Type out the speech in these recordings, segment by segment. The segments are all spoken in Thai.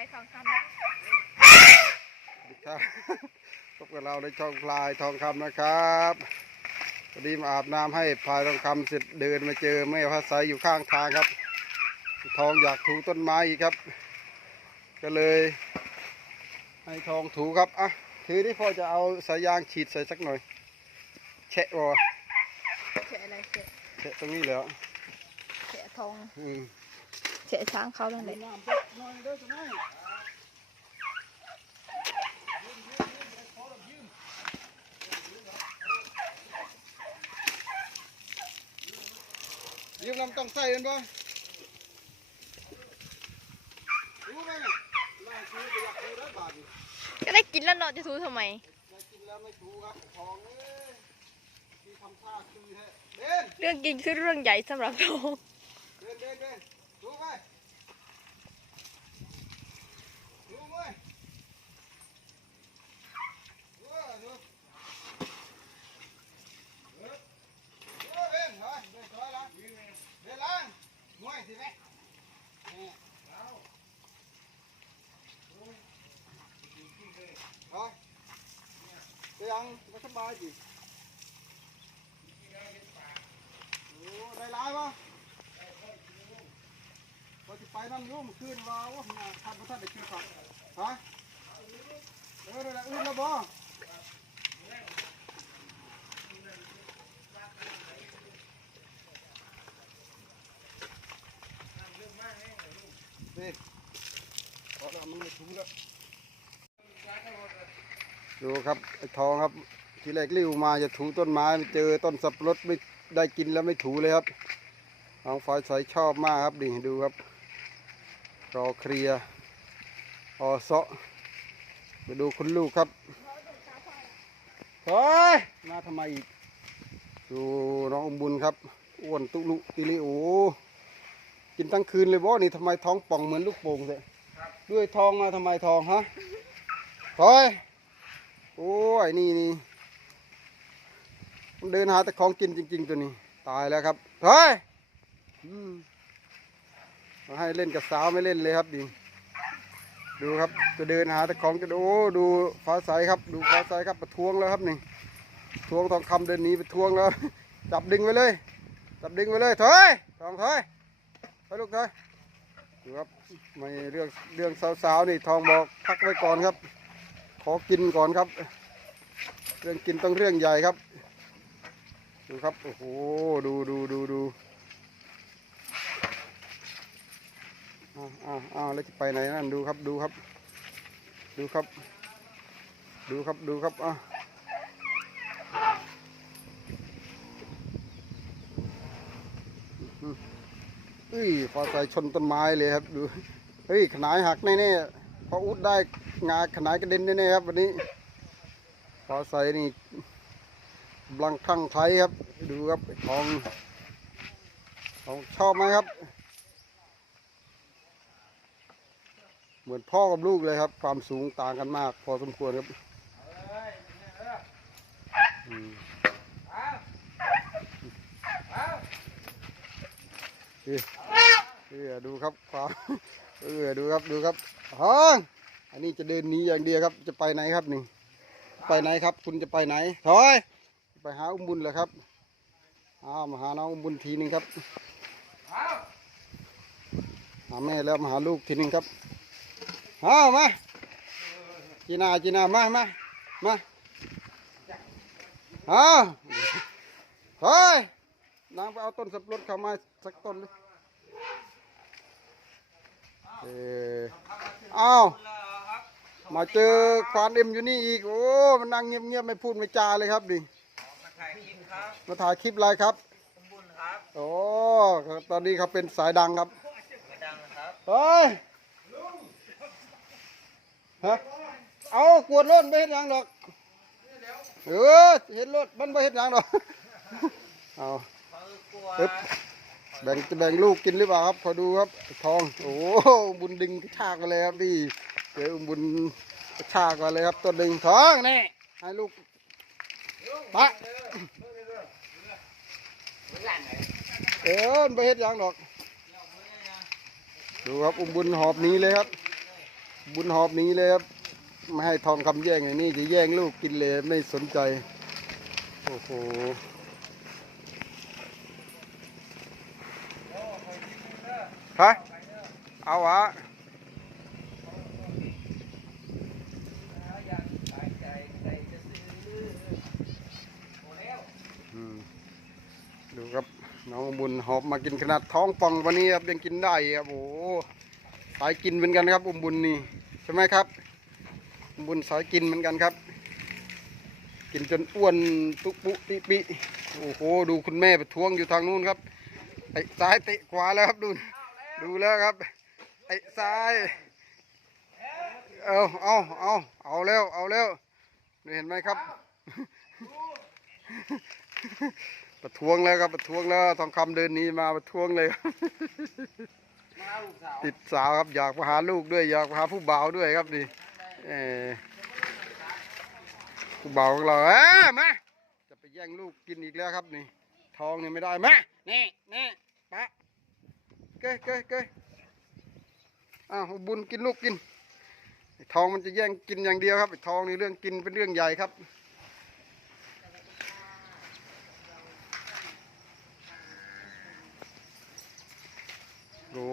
ายทองคสวัสดีครับพบกับเราในช่องพลายทองคำนะครับพอดีมาอาบน้ำให้พลายทองคำเสร็จเดินมาเจอแม่พระสายอยู่ข้างทางครับ ทองอยากถูต้นไม้อีกครับ ก็เลย ให้ทองถูครับอะถือที่พ่อจะเอาสายยางฉีดใส่สักหน่อยแฉะวะำเฉะอะไรเฉะแฉะตรงนี้เหรอเฉะทองอืมเฉะช้างเขาตั้งแต่น้ำสัก หน่อยเด้อจะไหมยืมน้ำต้องใส่กันบ่รู้ไหมเนี่ยล่างคือไปอยากดูได้บาทนี่ก็ได้กินแล้วเนาะจะทูทำไมได้กินแล้วไม่ถูครับทองเอ้ยที่ทำท่าคือแท้เดินเรื่องกินคือเรื่องใหญ่สำหรับเราเดินเดินเดินรู้ไหมรู้ไหมรู้รู้เออเออเดินเฮ้ยเดินถอยหลังเดินหลังง่วยสิแม่นี่เอาเฮ้ยเดี๋ยวยังไม่ สบายจีโอ้ได้หลายปะเราจะไปนั่งยุ่มคืนว่าว่าหน้าท่านพระท่านได้คืนครับฮะเออนั่นแหละอื่นแล้วบ่นี่พอแล้วมันไม่ถูแล้วดูครับไอ้ทองครับ ทีแรกลิ้วมาจะถูต้นไม้ไปเจอต้นสับปะรดไม่ได้กินแล้วไม่ถูเลยครับน้องไฟใสชอบมากครับดิดูครับ รอเคลียรออเซาะมาดูคุณลูกครับเฮ้ยมาทำไมอีกดูน้องอมบุญครับอ้วนตุลุติลิโอกินทั้งคืนเลยบ่นี่ทำไมท้องป่องเหมือนลูกโป่งเลยด้วยทองมาทำไมทองฮะเฮ้ยโอ้ยนี่นี่ เดินหาแต่ของกินจริง ๆ ตัวนี้ ตายแล้วครับเฮ้ยมาให้เล่นกับสาวไม่เล่นเลยครับดิดูครับจะเดินหาแต่ของจะดูดูฟ้าใสครับ ดูฟ้าใสครับประท้วงแล้วครับนี่ทวงทองคำเดินหนีไปทวงแล้ว จับดึงไว้เลย จับดึงไว้เลยถอยทองถอยถอยลูกถอยดูครับไม่เรื่องเรื่องสาวๆนี่ทองบอกพักไว้ก่อนครับ ขอกินก่อนครับ เรื่องกินต้องเรื่องใหญ่ครับ ดูครับ โอ้โห ดูดูดูดูอ้าวอ้าวอ้าวแล้วจะไปไหนนั่นดูครับ ดูครับ ดูครับ ดูครับ ดูครับอะอืมเอ้ยพอใส่ชนต้นไม้เลยครับ ดู เฮ้ย ขนายหักแน่ๆพออุดได้งาขนายกระเด็นแน่ๆครับวันนี้ พอใส่นี่ กำลังคลั่งไคล้ครับ ดูครับทองทองชอบไหมครับ เหมือนพ่อกับลูกเลยครับ ความสูงต่างกันมาก พอสมควรครับเออเออดูครับความเออดูครับดูครับฮองอันนี้จะเดินหนีอย่างเดียวครับ จะไปไหนครับนี่ ไปไหนครับ คุณจะไปไหนถอย ไปหาอุ้มบุญเหรอครับอ้าวมาหาน้องอุ้มบุญทีหนึงครับหาแม่แล้วมาหาลูกทีหนึงครับเอามาจีน่าจีน่ามามามาเอาเฮ้ยนางไปเอาต้นสับปะรดเข้ามาสักต้นเลยเออเอามาเจอควานเอ็มอยู่นี่อีก โอ้ มันนั่งเงียบๆ ไม่พูดไม่จาเลยครับดิ คลิปครับมาถ่ายคลิปอะไรครับสมบูรณ์ครับโอ้ตอนนี้เขาเป็นสายดังครับกระดังนะครับเฮ้ยฮะเอากวดรถไม่เห็นหยังดอกเออเห็นรถมันไม่เห็นหยังดอกเอาเขากลัวปึ๊บแบ่งจะแบ่งลูกกินหรือเปล่าครับขอดูครับทอง โอ้บุญดึงกระชากมาเลยครับดิเจอบุญกระชากมาเลยครับตัวดึงทองนี่ให้ลูกปะ เออนไม่เห็นหยังดอก ดูครับอุ้มบุญหอบหนี้เลยครับ บุญหอบหนี้เลยครับไม่ให้ทองคำแย่งไอ้นี่จะแย่งลูกกินเลยไม่สนใจ โอ้โหฮะเอาวะ อืมดูครับ น้องบุญหอบมากินขนาดท้องป่องวันนี้ครับยังกินได้ครับโอ้สายกินเหมือนกันครับอุ้มบุญนี่ใช่ไหมครับอุ้มบุญสายกินเหมือนกันครับ กินจนอ้วนตุปุติปิโอ้โหดูคุณแม่ประท้วงอยู่ทางนู้นครับไอ้ซ้ายเตะขวาแล้วครับดูดูแล้วครับไอ้ซ้ายเอาเอาเอาเอาแล้วเอาแล้วเห็นไหมครับ ประท้วงแล้วครับประท้วงแล้วทองคำเดินหนี้มาประท้วงเลยครับติดสาวครับอยากมาหาลูกด้วยอยากมาหาผู้บ่าวด้วยครับนี่เออผู้บ่าวของเราเอ้ยมาจะไปแย่งลูกกินอีกแล้วครับนี่ ทองนี่ไม่ได้มานี่นี่ปะเกยเกยเกยอ้าวบุญกินลูกกินไอ้ทองมันจะแย่งกินอย่างเดียวครับไอ้ทองนี่เรื่องกินเป็นเรื่องใหญ่ครับ ดู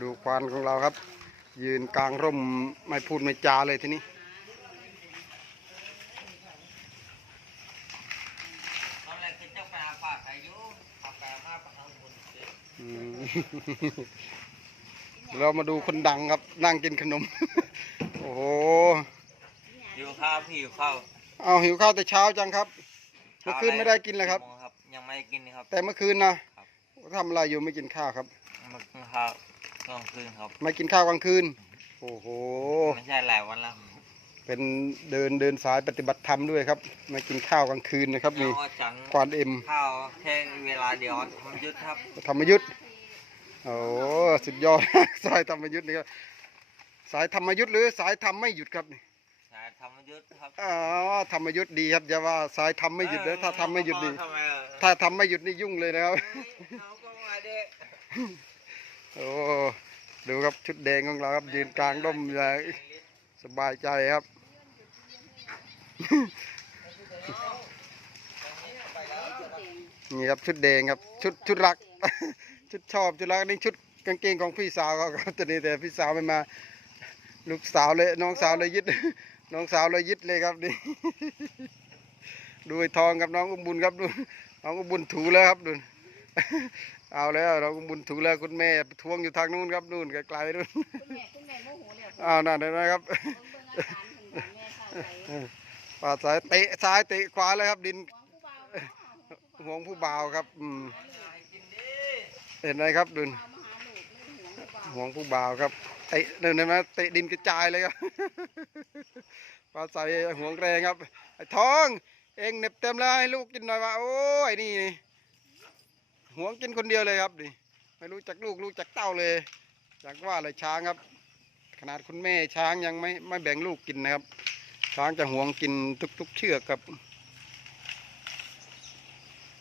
ดูควานของเราครับ ยืนกลางร่มไม่พูดไม่จาเลยทีนี้ตอนแรกคือเจ้าปลาฝากอายุฝากปลามาประทังบุญเสร็จอืมเรามาดูคนดังครับ นั่งกินขนม โอ้โหหิวข้าวพี่หิวข้าวเอาหิวข้าวแต่เช้าจังครับ เมื่อคืนไม่ได้กินเลยครับกี่โมงครับยังไม่ได้กินครับ แต่เมื่อคืนนะครับทำอะไรอยู่ไม่กินข้าวครับ มากินข้าวกลางคืนครับไม่กินข้าวกลางคืน โอ้โห ไม่ใช่หลายวันแล้วเป็นเดินเดินสายปฏิบัติธรรมด้วยครับไม่กินข้าวกลางคืนนะครับแล้นี่วก็ฉันควานเอ็มข้าวแค่เวลาเดียวมันยุดครับธรรมยุทธ์โอ้สุดยอดสายธรรมยุทธ์นี่ครับสายธรรมยุทธ์หรือสายธรรมไม่หยุดครับนี่ใช่ทำมันยุดครับอ๋อธรรมยุทธ์ดีครับอย่าว่าสายธรรมไม่หยุดเลยถ้าธรรมไม่หยุดนี่ทำไมเออถ้าทำไม่หยุดนี่ยุ่งเลยนะครับ โอ้ดูครับชุดแดงของเราครับยืนกลางร่มอย่สบายใจครับ นี่ครับชุดแดงครับ ชุดชุดรัก ชุดชอบชุดรักนี่ชุดกางเกงของพี่สาวเขาครับตอนนี้แต่พี่สาวไม่มา ลูกสาวเลยน้องสาวเลยยึด น้องสาวเลยยึดเลยครับนี่ดูไอ้ทองกับน้องอุบุญครับดูน้องอุบุญถูแล้วครับดู เอาแล้วน้องอุ้มบุญถูแล้วคุณแม่ทวงอยู่ทางนู้นครับนู่นไกลๆนู่นคุณแม่คุณแม่โมโหแล้วอ้าวนั่นนะครับเบิ่งเบิ่งอาการคุณแม่แม่เข้าใจปาดสายเตะซ้ายเตะขวาเลยครับดินของผู้บ่าวเนาะของผู้บ่าวห่วงผู้บ่าวครับอืมกินดิเห็นไหมครับดุนมาหาลูกเลยห่วงผู้บ่าวห่วงผู้บ่าวครับเตะเดินเห็นไหมเตะดินกระจายเลยครับปาดใส่ห่วงแรงครับไอ้ทอง เองเหน็บเต็มแล้วให้ลูกกินหน่อยว่าโอ้ยนี่นี่ ห่วงกินคนเดียวเลยครับดิไม่รู้จักลูกรู้จักเต้าเลยจากว่าอะไรช้างครับ ขนาดคุณแม่ช้างยังไม่ไม่แบ่งลูกกินนะครับ ช้างจะห่วงกินทุกๆเชือกครับ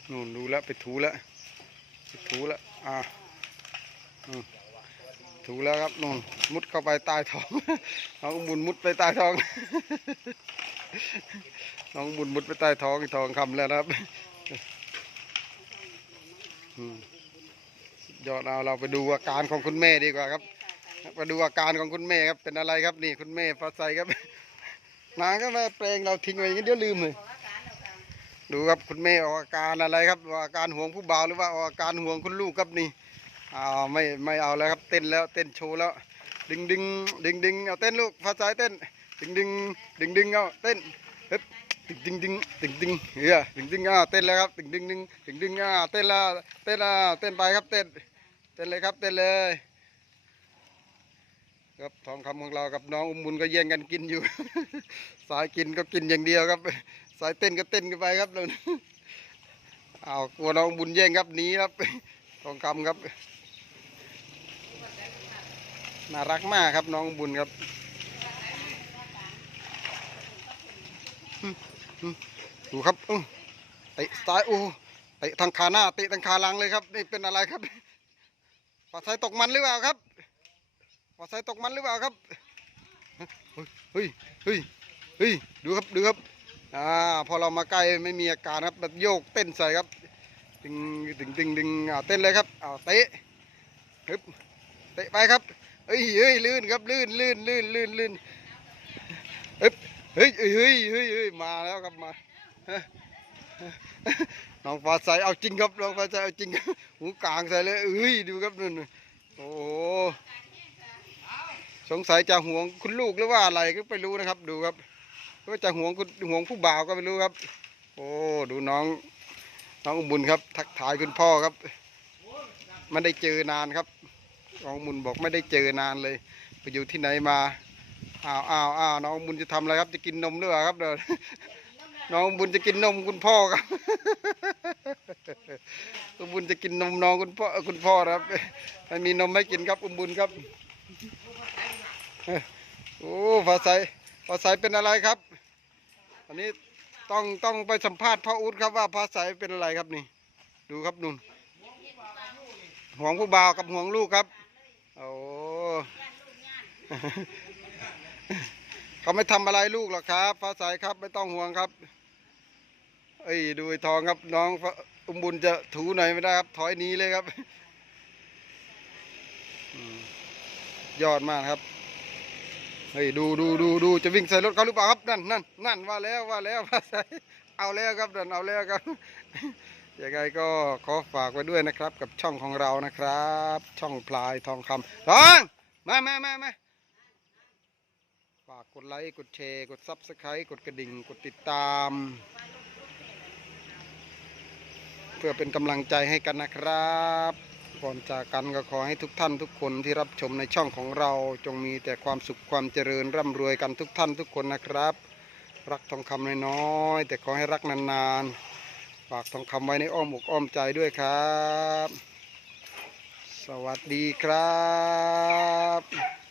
นู่นดูแล้วไปถูแล้วไปถูแล้วอ่าถูแล้วครับนู่นมุดเข้าไปใต้ท้องน้องบุญมุดไปใต้ท้องน้องบุญมุดไปใต้ท้องทองคำแล้วครับ ยอดเอาเราไปดูอาการของคุณแม่ดีกว่าครับมาดูอาการของคุณแม่ครับเป็นอะไรครับนี่คุณแม่ฟ้าใสครับนางก็มาแปลงเราทิ้งไว้อย่างนี้เดี๋ยวลืมเลยดูครับคุณแม่ออกอาการอะไรครับออกาการห่วงผู้บ่าวหรือว่าออกอาการห่วงคุณลูกครับนี่อ้าวไม่ไม่เอาแล้วครับเต้นแล้วเต้นโชว์แล้ว ดึงดึงดึงดึงเอาเต้นลูกฟ้าใสเต้น ดึงดึงดึงดึงเอาเต้นฮึบ ดึงดึงดึงดึงดึงเฮียดึงดึงอ่าเต้นแล้วครับดึงดึงดึงดึงดึงอ่าเต้นล้วเต้นล้วเต้นไปครับเต้นเต้นเลยครับเต้นเลยครับทองคำของเรากับน้องอุ้มบุญก็แย่งกันกินอยู่ สายกินก็กินอย่างเดียวครับ สายเต้นก็เต้นกันไปครับเราเอาวกลัวน้องบุญแย่งครับหนีครับ ทองคำครับน่ารักมากครับน้องบุญครับ ดูครับอื้อเตะซ้ายโอ้เตะทางขาหน้าเตะทางขาหลังเลยครับ นี่เป็นอะไรครับปลาไทยตกมันหรือเปล่าครับว่าใส่ตกมันหรือเปล่าครับเฮ้ยเฮ้ยเฮ้ยดูครับดูครับอ่าพอเรามาใกล้ไม่มีอาการครับแบบโยกเต้นใส่ครับดึงดึงดึงดึงอ่าเต้นเลยครับอ่าเตะฮึบเตะไปครับเฮ้ยเฮ้ยลื่นครับลื่นลื่นลื่นลื่นลื่นฮึบ เฮ้ยเฮ้ยเฮ้ยเฮ้ยมาแล้วครับมาน้องฟ้าใสเอาจริงครับน้องฟ้าใสเอาจริงหูกลางใส่เลยเฮ้ยดูครับนั่นน่ะโอ้โหสงสัยจะห่วงคุณลูกหรือว่าอะไรก็ไม่รู้นะครับดูครับก็จะห่วงคุณห่วงผู้บ่าวก็ไม่รู้ครับ โอ้ดูน้องน้องอุบุญครับ ทักทายคุณพ่อครับไม่ได้เจอนานครับน้องอุบุญบอกไม่ได้เจอนานเลย ไปอยู่ที่ไหนมา อ้าวอ้าวอ้าวน้องบุญจะทำอะไรครับ จะกินนมหรือเปล่าครับเดี๋ยวน้องบุญจะกินนมคุณพ่อครับอุบุญจะกินนมน้องคุณพ่อคุณพ่อครับไม่มีนมให้กินครับอุบุญครับโอ้ภาษาภาษาเป็นอะไรครับอันนี้ต้องต้องไปสัมภาษณ์พ่ออุดครับว่าภาษาเป็นอะไรครับนี่ ดูครับนุ่นห่วงผู้บ่าวกับห่วงลูกครับโอ้ เขาไม่ทำอะไรลูกหรอกครับภาษาครับไม่ต้องห่วงครับ เอ้ยดูไอ้ทองครับน้องอุ้มบุญจะถูหน่อยไม่ได้ครับถอยหนี้เลยครับยอดมากครับเฮ้ยดูดูดูดูจะวิ่งใส่รถเขาหรือเปล่าครับนั่นนั่นนั่นว่าแล้วว่าแล้วว่าใส่เอาแล้วครับนั่นเอาแล้วครับยังไงก็ขอฝากไว้ด้วยนะครับ กับช่องของเรานะครับ ช่องพลายทองคำทองมามามามา ดไลค์ กดแชร์ กดซับสไครต์กดกระดิ่ง กดติดตาม เพื่อเป็นกำลังใจให้กันนะครับ ก่อนจากกันก็ขอให้ทุกท่านทุกคนที่รับชมในช่องของเราจงมีแต่ความสุขความเจริญร่ำรวยกันทุกท่านทุกคนนะครับ รักทองคำน้อยๆแต่ขอให้รักนานๆ ฝากทองคำไว้ในอ้อมอกอ้อมใจด้วยครับ สวัสดีครับ